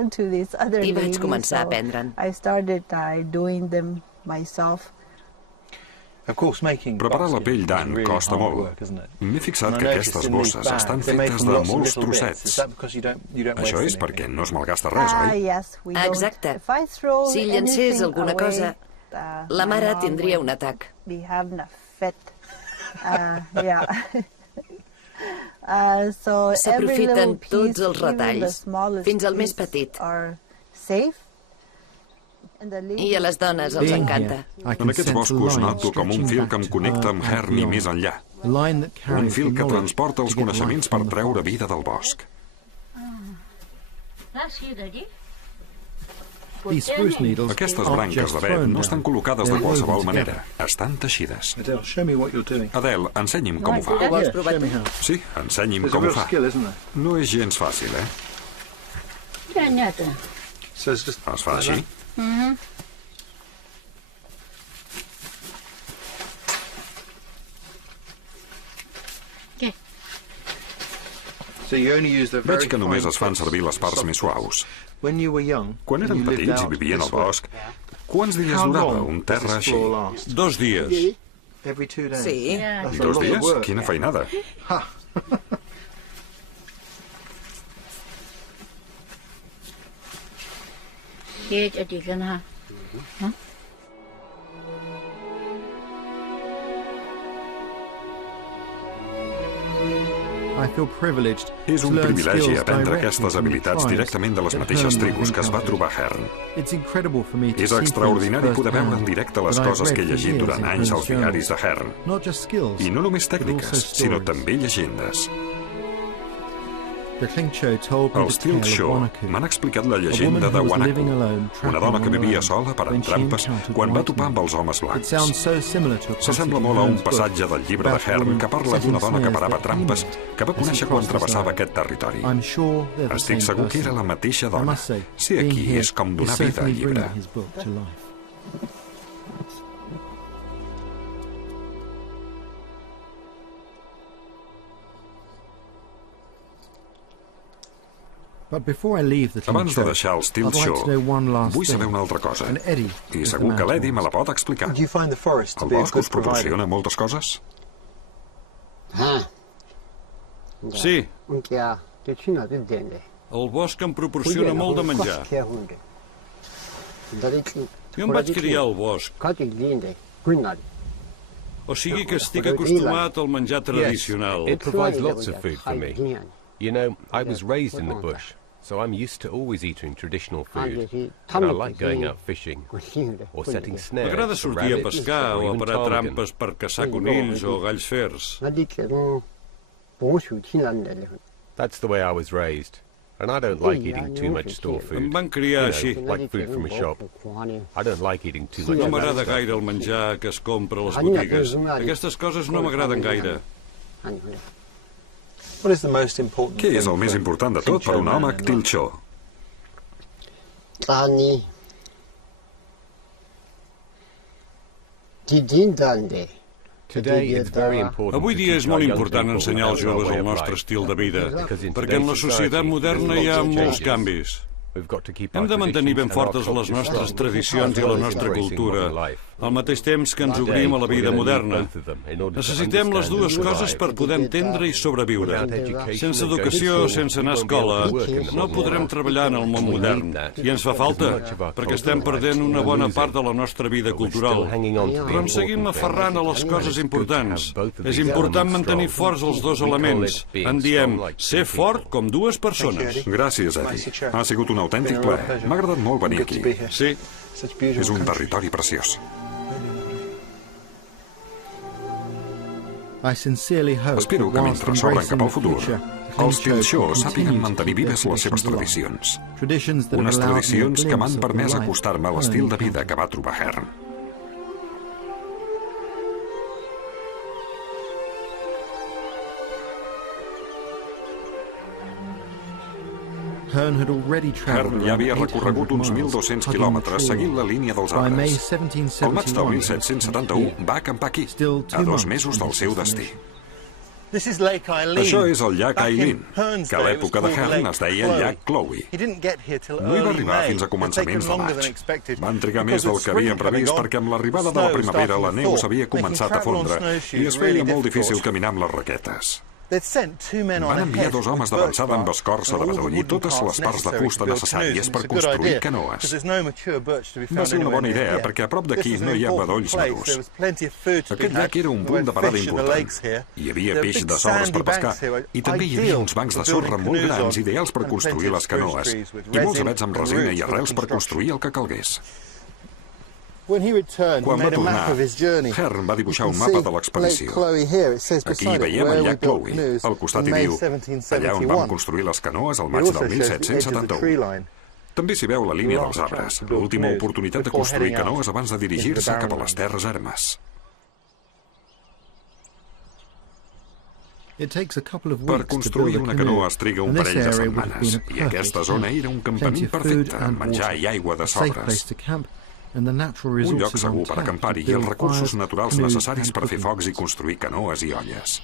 I vaig començar a aprendre'n. Preparar la pell d'ant costa molt. M'he fixat que aquestes bosses estan fetes de molts trossets. Això és perquè no es malgasta res, oi? Exacte. Si llancés alguna cosa, la mare tindria un atac. S'aprofiten tots els retalls, fins al més petit. I a les dones els encanta. En aquests boscos noto com un fil que em connecta amb Hearne i més enllà. Un fil que transporta els coneixements per treure vida del bosc. Aquestes branques d'avet no estan col·locades de qualsevol manera. Estan teixides. Adele, ensenyi'm com ho fa. Sí, ensenyi'm com ho fa. No és gens fàcil, eh? Es fa així? Veig que només es fan servir les parts més suaus. Quan eren petits i vivien al bosc, quants dies durava un terra així? 2 dies. Sí. 2 dies? Quina feinada. És un privilegi aprendre aquestes habilitats directament de les mateixes tribus que es va trobar Hearne. És extraordinari poder veure en directe les coses que he llegit durant anys als diaris de Hearne. I no només tècniques, sinó també llegendes. Els Tilkshaw m'han explicat la llegenda de Wanaku, una dona que vivia sola per en trampes quan va topar amb els homes blancs. S'assembla molt a un passatge del llibre de Hearne que parla d'una dona que parava trampes que va conèixer quan travessava aquest territori. Estic segur que era la mateixa dona. Ser aquí és com donar vida al llibre. Abans de deixar els Tilkshaw, vull saber una altra cosa. I segur que l'Eddie me la pot explicar. El bosc us proporciona moltes coses? Sí. El bosc em proporciona molt de menjar. Jo em vaig criar al bosc. O sigui que estic acostumat al menjar tradicional. It provides lots of food for me. You know, I was raised in the bush, so I'm used to always eating traditional food. And I like going out fishing, or setting snares M'agrada for sortir a rabbits, pescar or o a even parar ptarmigan. trampes per caçar conills o galls fers. That's the way I was raised. And I don't like eating too much store Em food. van criar així. Like food from a shop. I don't like eating too much No of that m'agrada stuff. gaire el menjar que es compra a les botigues. Aquestes coses no m'agraden gaire. Què és el més important de tot per un home Tilkshaw? Today it's very important Avui to dia teach és our molt young important people ensenyar als about our joves way el of nostre life. estil de vida, Because in perquè en la today's societat society, moderna there's hi ha lots of molts changes. canvis. We've got to keep Hem our de mantenir ben traditions and our fortes les culture nostres strong, tradicions i la nostra cultura, al mateix temps que ens obrim a la vida moderna. Necessitem les dues coses per poder entendre i sobreviure. Sense educació, sense anar a escola, no podrem treballar en el món modern. I ens fa falta, perquè estem perdent una bona part de la nostra vida cultural. Però ens seguim aferrant a les coses importants. És important mantenir forts els dos elements. En diem, ser fort com dues persones. Gràcies, Eddie. Ha sigut un autèntic plaer. M'ha agradat molt venir aquí. Sí. És un territori preciós. Espero que mentre s'obren cap al futur, els pilxors sàpiguen mantenir vives les seves tradicions. Unes tradicions que m'han permès acostar-me a l'estil de vida que va trobar Hearne. Hearne ja havia recorregut uns 1.200 quilòmetres seguint la línia dels arbres. Al maig del 1771 va acampar aquí, a 2 mesos del seu destí. Això és el llac Eileen, que a l'època de Hearne es deia llac Chloe. No hi va arribar fins a començaments de maig. Van trigar més del que havien previst perquè amb l'arribada de la primavera la neu s'havia començat a fondre i es feia molt difícil caminar amb les raquetes. Van enviar 2 homes d'avançada amb escorça de bedoll i totes les parts de fusta necessàries per construir canoes. Va ser una bona idea, perquè a prop d'aquí no hi ha bedolls madurs. Aquest llac era un punt de parada important. Hi havia peix de sobres per pescar, i també hi havia uns bancs de sorra molt grans, ideals per construir les canoes, i molts avets amb resina i arrels per construir el que calgués. Quan va tornar, Hearne va dibuixar un mapa de l'expedició. Aquí veiem el llac Chloe. Al costat hi diu, allà on vam construir les canoes al maig del 1771. També s'hi veu la línia dels arbres, l'última oportunitat de construir canoes abans de dirigir-se cap a les terres ermes. Per construir una canoa es triga un parell de setmanes, i aquesta zona era un campament perfecte, amb menjar i aigua de sobres. Un lloc segur per acampar-hi i els recursos naturals necessaris per fer focs i construir canoes i olles.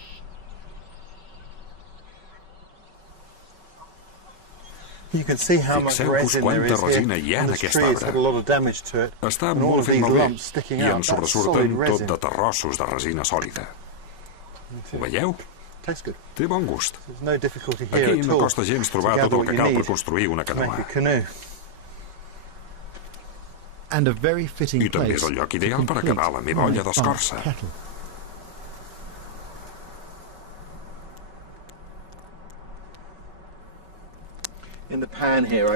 Fixeu-vos quanta resina hi ha en aquest arbre. Està molt fet malbé i en sobresurten tot de terrossos de resina sòlida. Ho veieu? Té bon gust. Aquí no costa gens trobar tot el que cal per construir una canoa. I també és el lloc ideal per acabar la meva olla d'escorça.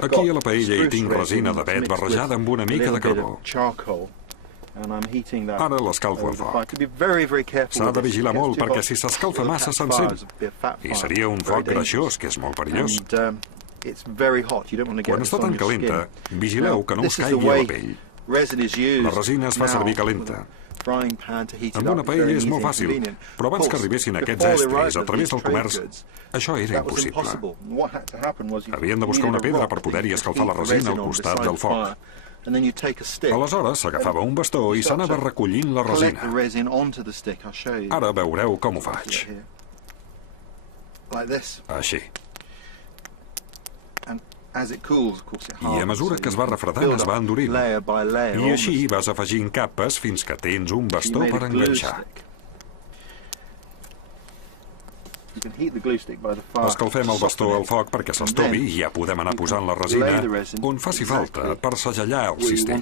Aquí a la paella hi tinc resina d'avet barrejada amb una mica de carbó. Ara l'escalfo al foc. S'ha de vigilar molt perquè si s'escalfa massa s'encén. I seria un foc greixós, que és molt perillós. Quan està tan calenta, vigileu que no us caigui a la pell. La resina es fa servir calenta. Amb una paella és molt fàcil, però abans que arribessin aquests estris a través del comerç, això era impossible. Havien de buscar una pedra per poder-hi escalfar la resina al costat del foc. Aleshores s'agafava un bastó i s'anava recollint la resina. Ara veureu com ho faig. Així. I a mesura que es va refredant es va endurint. I així vas afegint capes fins que tens un bastó per enganxar. Escalfem el bastó al foc perquè s'estovi i ja podem anar posant la resina on faci falta per segellar el cistell.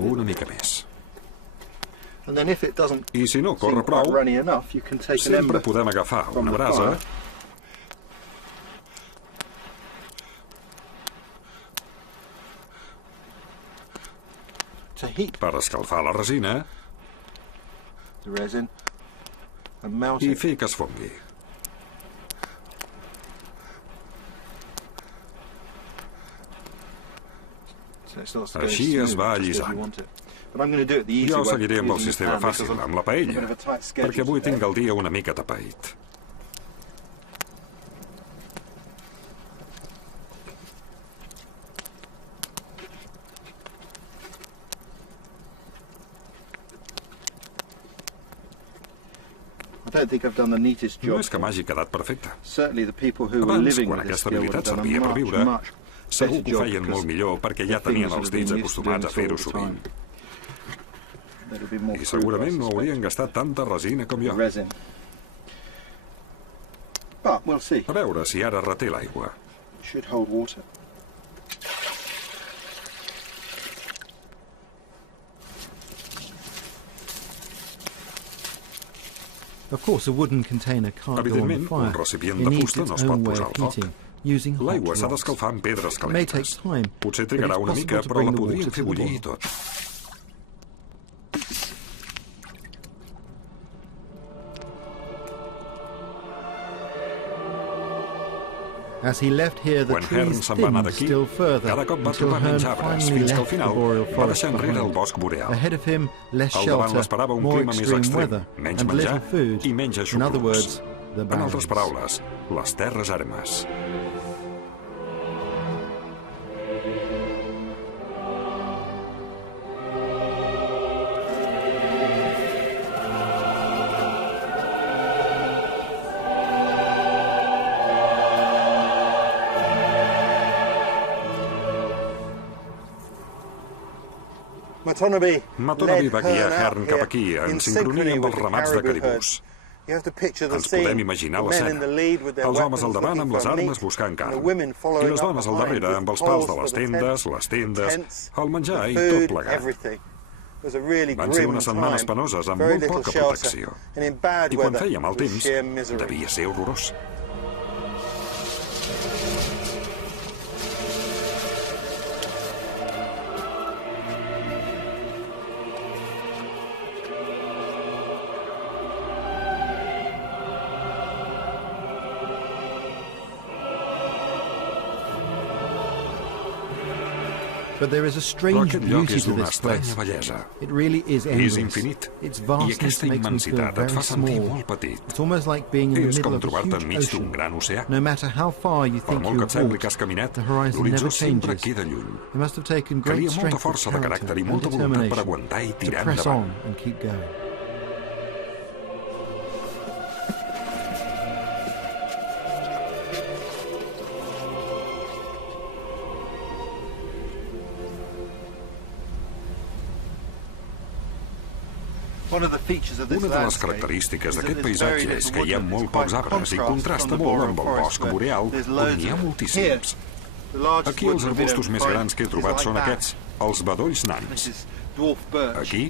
Una mica més. I si no corre prou, sempre podem agafar una brasa per escalfar la resina i fer que es fongui. Així es va allisant. Jo seguiré amb el sistema fàcil, amb la paella, perquè avui tinc el dia una mica tapaït. No és que m'hagi quedat perfecte. Abans, quan aquesta habilitat servia per viure, segur que ho feien molt millor perquè ja tenien els dits acostumats a fer-ho sovint. I segurament no haurien gastat tanta resina com jo. A veure si ara reté l'aigua. Evidentment, un recipient de fusta no es pot posar al foc. L'aigua s'ha d'escalfar amb pedres calentes. Potser trigarà una mica, però la podríem fer bullir i tot. Quan Hearne se'n va anar d'aquí, cada cop va trobar menys arbres, fins que al final va deixar enrere el bosc boreal. Al davant l'esperava un clima més extrem, menys menjar i menys aixoplucs. En altres paraules, les terres ermes. Matonabbee va guiar Hearne cap aquí, en sincronia amb els ramats de caribús. Ens podem imaginar l'escena. Els homes al davant amb les armes buscant carn, i les dones al darrere amb els pals de les tendes, el menjar i tot plegat. Van ser unes setmanes penoses amb molt poca protecció. I quan feia mal temps, devia ser horrorós. Però aquest lloc és d'una estranya bellesa. És infinit, i aquesta immensitat et fa sentir molt petit. És com trobar-te enmig d'un gran oceà. Per molt que et sembli que has caminat, l'horitzó sempre queda lluny. Calia molta força de caràcter i molta voluntat per aguantar i tirar endavant. Una de les característiques d'aquest paisatge és que hi ha molt pocs arbres i contrasta molt amb el bosc boreal, on n'hi ha moltíssims. Aquí els arbustos més grans que he trobat són aquests, els bedolls nans. Aquí,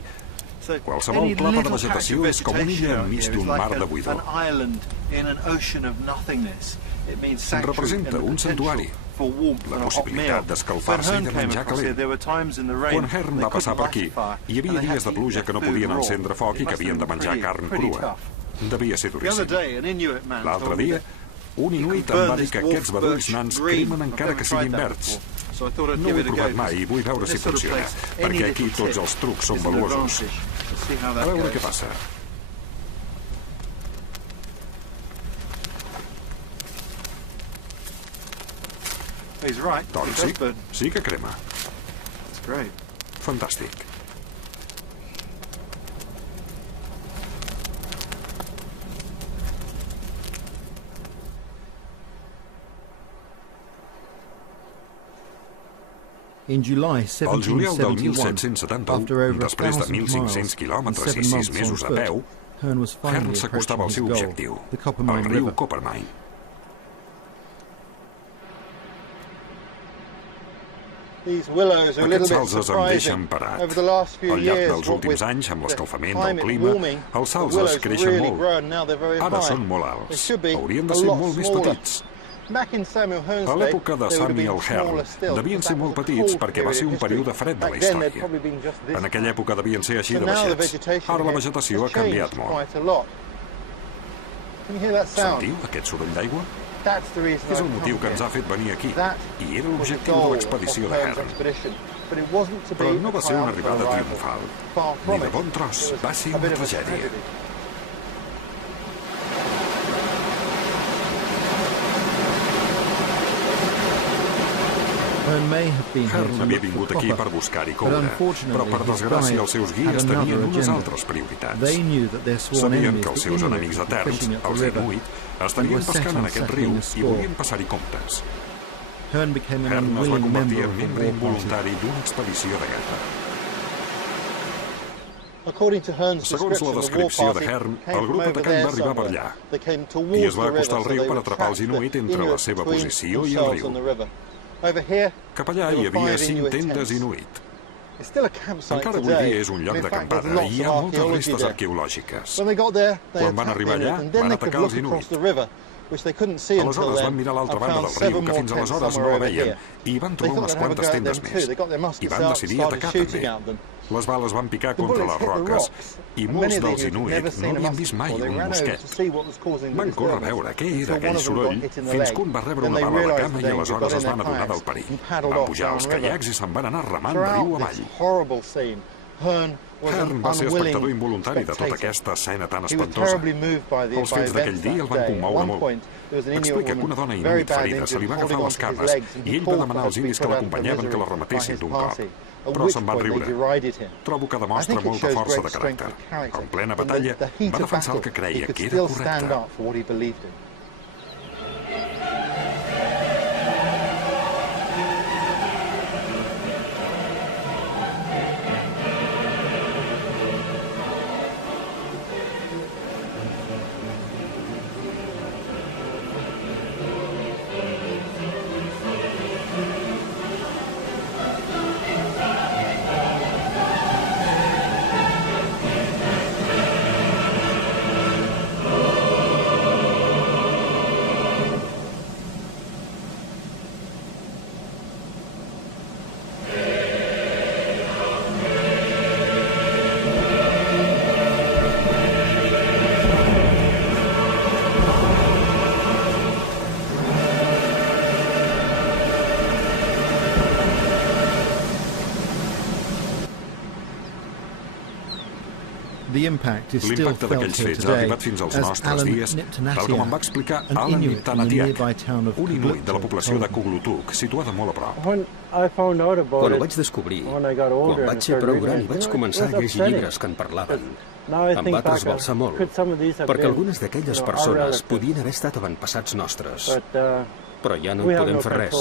qualsevol clapa de vegetació és com una illa enmig d'un mar de buidor. Representa un santuari, la possibilitat d'escalfar-se i de menjar calent. Quan Hearne va passar per aquí, hi havia dies de pluja que no podien encendre foc i que havien de menjar carn crua. Devia ser duríssim. L'altre dia, un inuit em va dir que aquests bedolls nans cremen encara que siguin verds. No ho he provat mai i vull veure si funciona, perquè aquí tots els trucs són valuosos. A veure què passa. Doncs sí, sí que crema. Fantàstic. El juliol del 1771, després de 1.500 quilòmetres i 6 mesos a peu, Hearne s'acostava al seu objectiu, el riu Coppermine. Aquests salzes em deixen parat. Al llarg dels últims anys, amb l'escalfament del clima, els salzes creixen molt. Ara són molt alts. Haurien de ser molt més petits. A l'època de Samuel Hearne devien ser molt petits perquè va ser un període fred de la història. En aquella època devien ser així de baixets. Ara la vegetació ha canviat molt. Sentiu aquest soroll d'aigua? És el motiu que ens ha fet venir aquí, i era l'objectiu de l'expedició de Hearne. Però no va ser una arribada triomfal. Ni de bon tros, va ser una tragèdia. Hearne havia vingut aquí per buscar-hi coure, però per desgràcia els seus guies tenien unes altres prioritats. Sabien que els seus enemics eterns, els Inuit, estarien pescant en aquest riu i volien passar-hi comptes. Hearne es va convertir en membre involuntari d'una expedició de guerra. Segons la descripció de Hearne, el grup atacant va arribar per allà i es va acostar al riu per atrapar els Inuit entre la seva posició i el riu. Cap allà hi havia 5 tendes Inuit. Encara avui dia és un lloc d'acampada i hi ha moltes restes arqueològiques. Quan van arribar allà, van atacar els Inuit. Aleshores van mirar a l'altra banda del riu, que fins aleshores no la veien, i van trobar unes quantes tendes més. I van decidir atacar també. Les bales van picar contra les roques I molts dels Inuit no havien vist mai un mosquet. Van córrer a veure què era aquell soroll fins que un va rebre una bala a la cama i aleshores es van adonar del perill. Van pujar als caiacs i se'n van anar remant riu avall. Hearne va ser espectador involuntari de tota aquesta escena tan espantosa. Els fets d'aquell dia el van commoure molt. Explica que una dona inuit ferida se li va agafar les cames i ell va demanar als indis que l'acompanyaven que la remetessin d'un cop. Però se'n van riure. Trobo que demostra molta força de caràcter. En plena batalla va defensar el que creia que era correcte. L'impacte d'aquells fets ha arribat fins als nostres dies, tal com em va explicar Alan Niptanatiak, un inuit de la població de Kuglutuk, situada molt a prop. Quan ho vaig descobrir, quan vaig ser prou gran i vaig començar a llegir llibres que en parlaven, em va trasbalsar molt, perquè algunes d'aquelles persones podien haver estat avantpassats nostres. Però ja no hi podem fer res.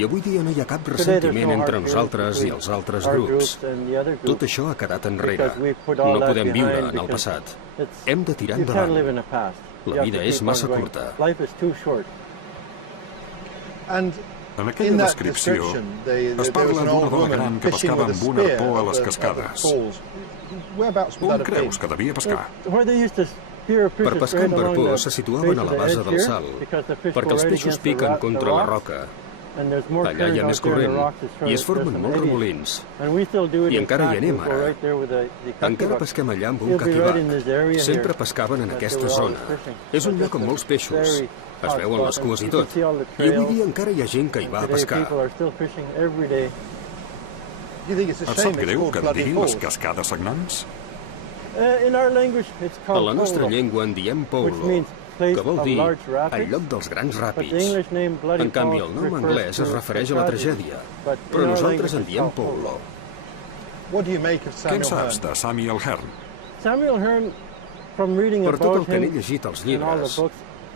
I avui dia no hi ha cap ressentiment entre nosaltres i els altres grups. Tot això ha quedat enrere. No podem viure en el passat. Hem de tirar endavant. La vida és massa curta. En aquella descripció es parla d'una dona gran que pescava amb un arpó a les cascades. On creus que devia pescar? Per pescar amb arpó se situaven a la base del sal, perquè els peixos piquen contra la roca. Allà hi ha més corrent i es formen molts remolins. I encara hi anem ara. Encara pesquem allà amb un caquibat. Sempre pescaven en aquesta zona. És un lloc amb molts peixos. Es veuen les cues i tot. I avui dia encara hi ha gent que hi va a pescar. Et sap greu que en diguin les cascades sagnants? A la nostra llengua en diem Poulo, que vol dir el lloc dels grans ràpids. En canvi, el nom anglès es refereix a la tragèdia, però nosaltres en diem Poulo. Què en saps de Samuel Hearne? Per tot el que n'he llegit als llibres,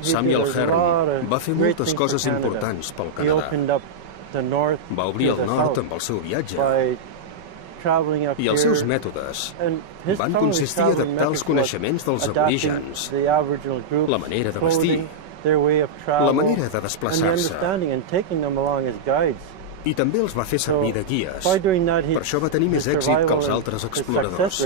Samuel Hearne va fer moltes coses importants pel Canadà. Va obrir el nord amb el seu viatge, i els seus mètodes van consistir a adaptar els coneixements dels aborígens, la manera de vestir, la manera de desplaçar-se, i també els va fer servir de guies. Per això va tenir més èxit que els altres exploradors.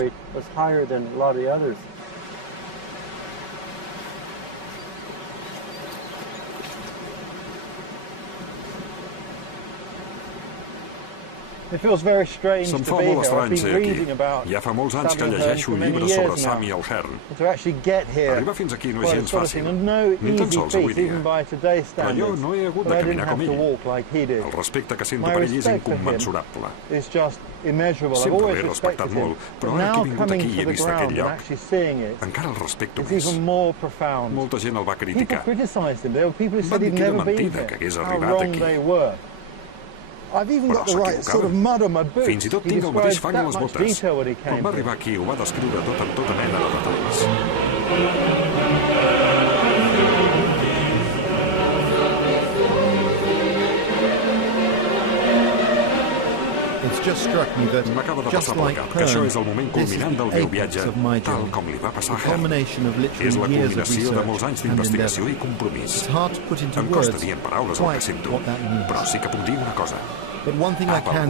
Se'm fa molt estrany ser aquí. Ja fa molts anys que llegeixo llibres sobre Samuel Hearne. Arribar fins aquí no és gens fàcil, ni tan sols avui dia. Però jo no he hagut de caminar com ell. El respecte que sento per ell és incommensurable. Sempre l'he respectat molt, però ara que he vingut aquí i he vist aquest lloc, encara el respecto més. Molta gent el va criticar. Va dir que era mentida que hagués arribat aquí. Però s'equivocava. Fins i tot tinc el mateix fang a les botes. Quan va arribar aquí ho va descriure tot amb tota mena de detalls. M'acaba de passar pel cap que això és el moment culminant del meu viatge, tal com li va passar a Hearne. És la culminació de molts anys d'investigació i compromís. Em costa dir en paraules el que sento, però sí que puc dir una cosa. Ha valgut la pena.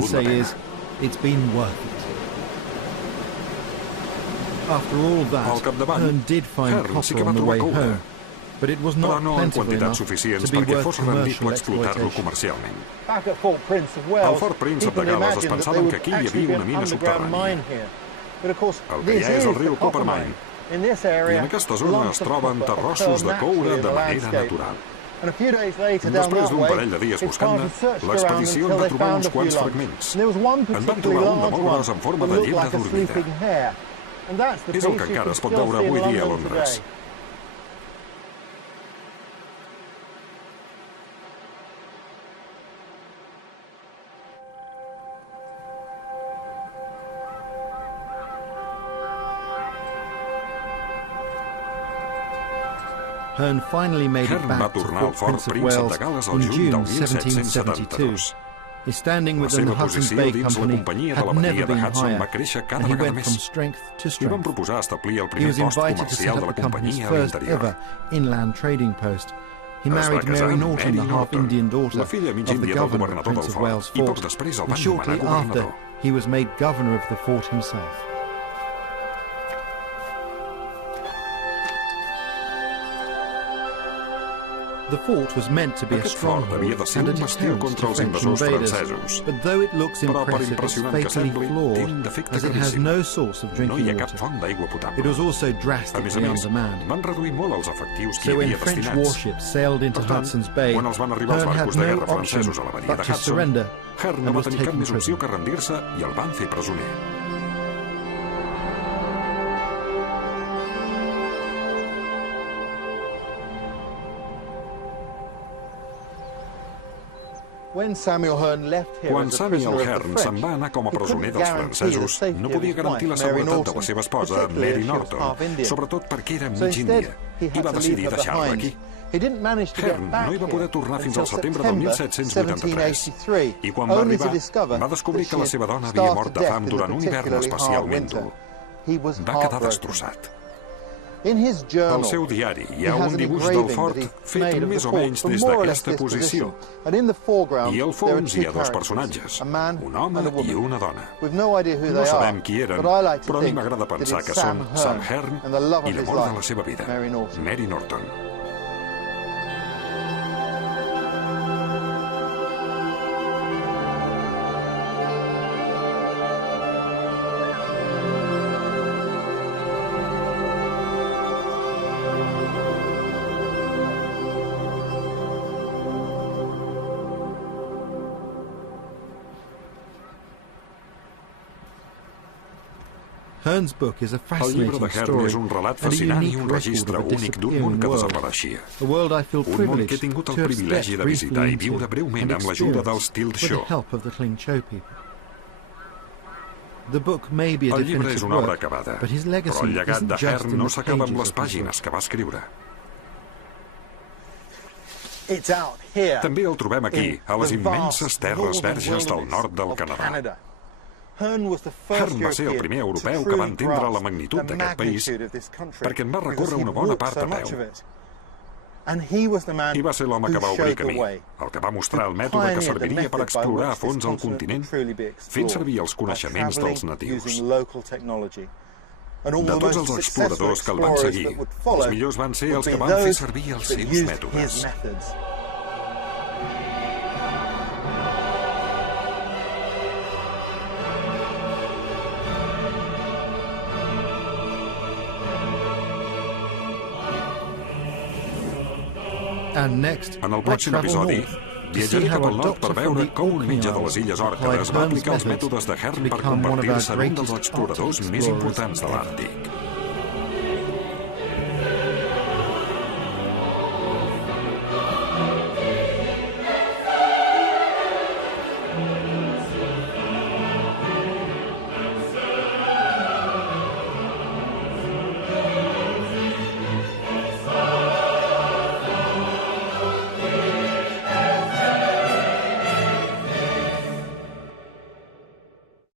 Al capdavant, Hearne sí que va trobar coure, però no en quantitats suficients perquè fos rendible explotar-lo comercialment. Al Fort Príncep de Gal·les es pensaven que aquí hi havia una mina subterrània. El que hi ha és el riu Coppermine, i en aquesta zona es troben terrossos de coure de manera natural. Després d'un parell de dies buscant-ne, l'expedició en va trobar uns quants fragments. En van trobar un de molt gros en forma de llebre dormida. És el que encara es pot veure avui dia a Londres. Hearne finally made it Hearne va back to tornar al Fort fort Prince of Príncep Wales de Gal·les in al juny June del 1772. 1772. His standing La within the seva Hudson's posició Bay dins la Company companyia de had la never badia de been Hudson higher, va créixer cada and he vegada went from més. strength to I van strength. proposar establir el He primer was post invited to set comercial up de la the company's companyia a first l'interior. ever inland trading post. He Es va married casar Mary amb Norton, Mary the Norton, half-Indian daughter la filla mig of the índia del governor of governador del Prince of fort, Wales i poc Fort, després el and van shortly nomenar after governador. he was made governor of the fort himself. The fort was meant to be a Aquest fort stronghold havia de ser and a un bastiu deterrent contra to els French invasors invaders, francesos. but though it looks Però per impressive, it's impressionant que fatally sembli, té un flawed, defecte as it has gravíssim. no source of No hi drinking ha cap water. font d'aigua It potable. was also A més a drastically més, undermanned. van reduir molt els efectius que hi So when havia French destinats. warships sailed into Per tant, Hudson's Bay, quan els van arribar els Hearne had barcos de no guerra option francesos a la badia but de to Hudson, surrender Hearne no and va was tenir cap taken més opció prisoner. que rendir-se i el van fer presoner. When Samuel Hearne left here Quan as a Samuel prisoner of the Hearne se'n French, va anar com a he presoner couldn't dels guarantee the francesos, safety no of podia his garantir la wife, Mary seguretat de Norton, la seva esposa, particularly Mary as she was Norton, half Indian. sobretot perquè era So mig instead, índia, he i had va to leave decidir her deixar-la behind. aquí. He didn't manage to get Hearne back no hi va here poder tornar fins al until setembre del September 1783, 1783, i quan va only to arribar discover va descobrir that que la she seva had dona havia starved mort to de death fam in durant the un hivern particularly hard especialment winter. dur. He was Va quedar heartbroken. destrossat. In his journal, Al seu diari hi ha he has un an dibuix del engraving fort that he fet made of més the o fort menys from des more or less d'aquesta this posició. position. And in the foreground, I al there are fons hi two ha dos characters, personatges, a man un home and a i woman. una dona. We've no idea who No they sabem are, qui eren, but I like to però a mi think m'agrada that pensar it's que són Sam Hearne Hearne and the love i of his l'amor de la life, seva vida, Mary Norton. Mary Norton. Hearne's book is a El llibre de fascinating Hearne story és un relat and a fascinant i unique un record registre of a únic d'un món disappearing que world. desapareixia. A world I feel Un món que he privileged tingut to el have privilegi stepped de visitar briefly i viure into breument and amb l'ajuda dels experienced Still with the Show. help of the Kling-Cho people. The book may be a El llibre és definitive una obra work, acabada, but his però legacy el llegat isn't de just Hearne in no the s'acaba amb pages les of his pàgines work. que va escriure. It's out here. També el trobem aquí, in a les the immenses vast terres northern verges del wilderness nord del of Canadà. Hearne was the first Hearne va ser el primer europeu que va entendre la magnitud d'aquest país perquè en va recórrer una bona part a peu. I va ser l'home que va obrir camí, el que va mostrar el mètode que serviria per explorar a fons el continent fent servir els coneixements dels natius. De tots els exploradors que el van seguir, els millors van ser els que van fer servir els seus mètodes. And next, En el I pròxim travel episodi, north to see viatjaré how cap a al nord per doctor veure from the com un Orkney metge de les Islands Illes applied Òrcades va Hearne's aplicar els methods mètodes de to Hearne per become one of our convertir-se en un dels greatest exploradors Arctic més explorers importants de ever. l'Àrtic.